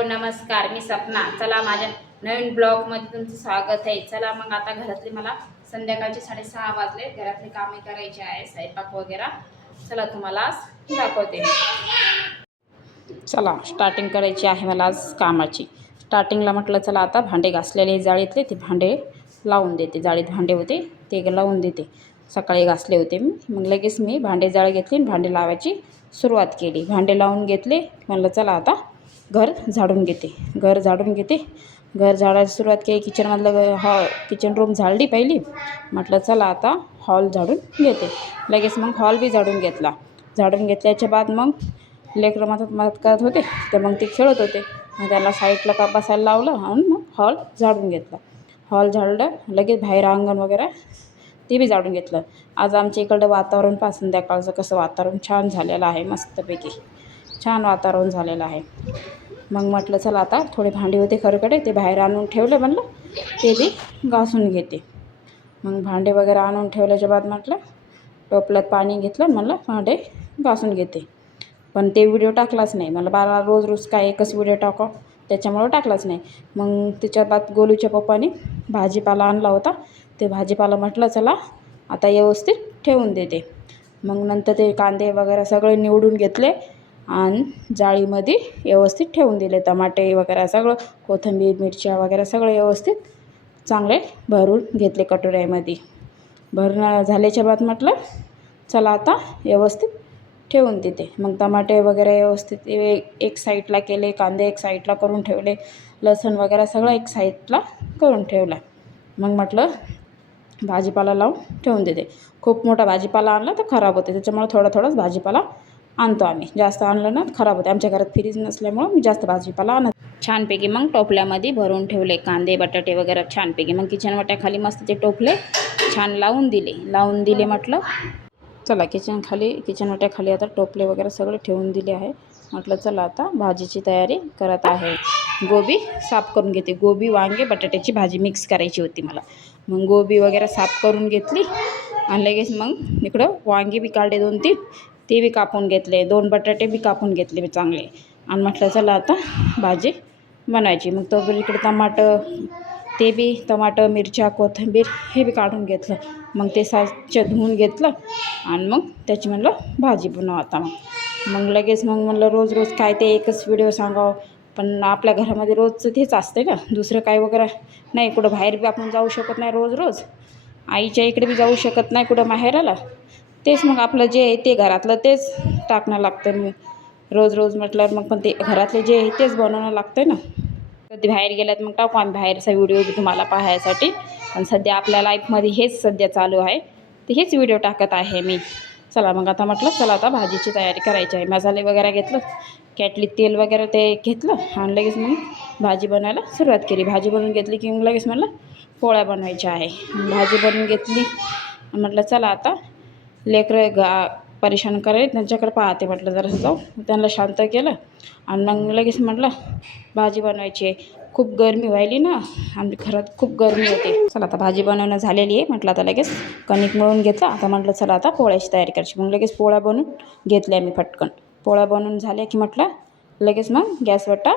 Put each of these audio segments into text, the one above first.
Hello नमस्कार, मी सपना. चला माझ्या नवीन ब्लॉगमध्ये तुमचं स्वागत आहे. चला मग आता घरातले मला संध्याकाळचे 6:30 वाजले. घरातले कामे करायचे आहे, स्वयंपाक वगैरे. चला तुम्हाला आज दाखवते. चला स्टार्टिंग करायची आहे मला आज कामाची. स्टार्टिंगला म्हटलं चला आता भांडे घासलेले जाळीतले ते भांडे लावून देते. जाळीत भांडे होते ते लावून देते. सकाळी घासले होते मग लगेच मी भांडे जाळ घेतली आणि भांडे लावायची सुरुवात केली. भांडे लावून घेतले. म्हणलं चला आता घर झाडून घेते. घर झाडायला सुरुवात केली. किचनमधलं किचन रूम झाडली पहिली. म्हटलं चला आता हॉल झाडून घेते. लगेच मग हॉल बी झाडून घेतला. झाडून घेतल्याच्या बाद मग लेकरं मदत करत होते तर मग ते खेळत होते. मग त्याला साईडला का बसायला लावलं आणि मग हॉल झाडून घेतला. हॉल झाडलं. लगेच बाहेर अंगण वगैरे ते बी झाडून घेतलं. आज आमच्या इकडं वातावरण पहा, संध्याकाळचं कसं वातावरण छान झालेलं आहे. मस्तपैकी छान वातावरण झालेलं आहे. मग म्हटलं चला आता थोडे भांडे होते खरकडे ते बाहेर आणून ठेवले. म्हणलं ते बी घासून घेते. मग भांडे वगैरे आणून ठेवल्याच्या बाद म्हटलं टोपल्यात पाणी घेतलं. म्हणलं भांडे घासून घेते. पण ते व्हिडिओ टाकलाच नाही. मला बारा रोज काय एकच व्हिडिओ टाकावं त्याच्यामुळं टाकलाच नाही. मग त्याच्या बाद गोलूच्या पप्पाने भाजीपाला आणला होता. ते भाजीपाला म्हटलं चला आता व्यवस्थित ठेवून देते. मग नंतर ते कांदे वगैरे सगळे निवडून घेतले आणि जाळीमध्ये व्यवस्थित ठेवून दिले. टमाटे वगैरे सगळं, कोथिंबीर मिरच्या वगैरे सगळं व्यवस्थित चांगले भरून घेतले कटोऱ्यामध्ये. भरून झाल्याच्या बाद म्हटलं चला आता व्यवस्थित ठेवून देते. मग टमाटे वगैरे व्यवस्थित एक साईडला केले. कांदे एक साईडला करून ठेवले. लसूण वगैरे सगळं एक साईडला करून ठेवला. मग म्हटलं भाजीपाला लावून ठेवून देते. खूप मोठा भाजीपाला आणला तर खराब होते. त्याच्यामुळे थोडाच भाजीपाला आणतो आम्ही. जास्त आणलं ना खराब होते. आमच्या घरात फ्रीज नसल्यामुळं मी जास्त भाजीपाला आणत. छानपैकी मग टोपल्यामध्ये भरून ठेवले कांदे बटाटे वगैरे छानपैकी. मग किचन वाट्याखाली मस्त ते टोपले छान लावून दिले. म्हटलं चला किचन वाट्याखाली आता टोपले वगैरे सगळे ठेवून दिले आहे. म्हटलं चला आता भाजीची तयारी करत आहे. गोबी साफ करून घेते. गोबी वांगे बटाट्याची भाजी मिक्स करायची होती मला. मग गोबी वगैरे साफ करून घेतली आणि लगेच मग इकडं वांगे बी काढले 2-3 ते बी कापून घेतले. 2 बटाटे बी कापून घेतले मी चांगले. आणि म्हटलं चला आता भाजी बनायची. मग तो इकडे टमाटर मिरच्या कोथिंबीर हे बी काढून घेतलं. मग ते स्वच्छ धुवून घेतलं आणि मग त्याची म्हणलं भाजी बनव आता. मग लगेच मग म्हणलं रोज काय ते एकच व्हिडिओ सांगावं. पण आपल्या घरामध्ये रोजचं तेच असते ना, दुसरं काय वगैरे नाही. कुठं बाहेर बी आपण जाऊ शकत नाही रोज. आईच्या इकडे बी जाऊ शकत नाही कुठं माहेराला. तेच मग आपलं जे आहे ते घरातलं तेच टाकणं लागतं. मग रोज म्हटल्यावर मग पण ते घरातले जे आहे तेच बनवणं लागतं ना. कधी बाहेर गेल्यात मग टाकू आम्ही बाहेरचा व्हिडिओ बी तुम्हाला पाहायसाठी. पण सध्या आपल्या लाईफमध्ये हेच सध्या चालू आहे तर हेच व्हिडिओ टाकत आहे मी. चला मग आता म्हटलं चला आता भाजीची तयारी करायची आहे. मसाले वगैरे घेतलं, कॅटलीत तेल वगैरे ते घेतलं आणि लगेच मग भाजी बनायला सुरुवात केली. भाजी बनवून घेतली की मग लगेच म्हणलं पोळ्या बनवायच्या आहे. भाजी बनवून घेतली आणि म्हटलं चला आता लेकरं परेशान करायला त्यांच्याकडे पाहते. म्हटलं जरा जाऊ त्यांना शांत केलं आणि मग लगेच म्हटलं भाजी बनवायची आहे. खूप गरमी व्हायली ना, आमच्या घरात खूप गरमी होते. चला आता भाजी बनवणं झालेली आहे. म्हटलं आता लगेच कणिक मळून घेतलं. आता म्हटलं चला आता पोळ्याची तयारी करायची. मग लगेच पोळ्या बनवून घेतल्या मी पटकन. पोळ्या बनवून झाल्या की म्हटलं लगेच मग गॅसवट्टा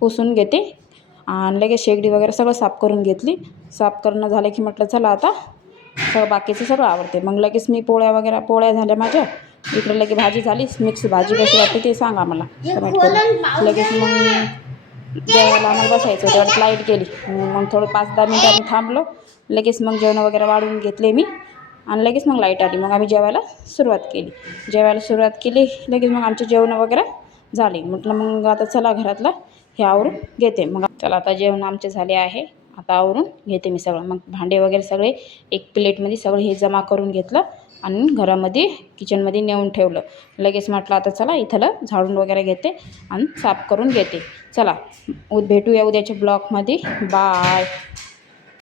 पुसून घेते आणि लगेच शेगडी वगैरे सगळं साफ करून घेतली. साफ करणं झालं की म्हटलं चला आता सगळं बाकीचं सगळं आवडते. मग लगेच मी पोळ्या झाल्या माझ्या. इकडे लगेच भाजी झाली. मिक्स भाजी कशी वाटते ते सांगा मला कमेंट करून. लगेच मग जेवायला आम्हाला बसायचं. तेवढ्यात लाईट गेली. मग थोडं 5-10 मिनिटं आम्ही थांबलो. लगेच मग जेवण वगैरे वाढून घेतले मी आणि लगेच मग लाईट आली. मग आम्ही जेवायला सुरुवात केली. लगेच मग आमचे जेवण वगैरे झाले. म्हटलं मग आता चला घरातलं हे आवरून घेते. मग चला आता जेवण आमचे झाले आहे. आता आवरून घेते मी सगळं. मग भांडे वगैरे सगळे एक प्लेटमध्ये सगळं हे जमा करून घेतलं आणि घरामध्ये किचनमध्ये नेऊन ठेवलं. लगेच म्हटलं आता चला इथलं झाडून वगैरे घेते आणि साफ करून घेते. चला भेटूया उद्याच्या ब्लॉगमध्ये. बाय.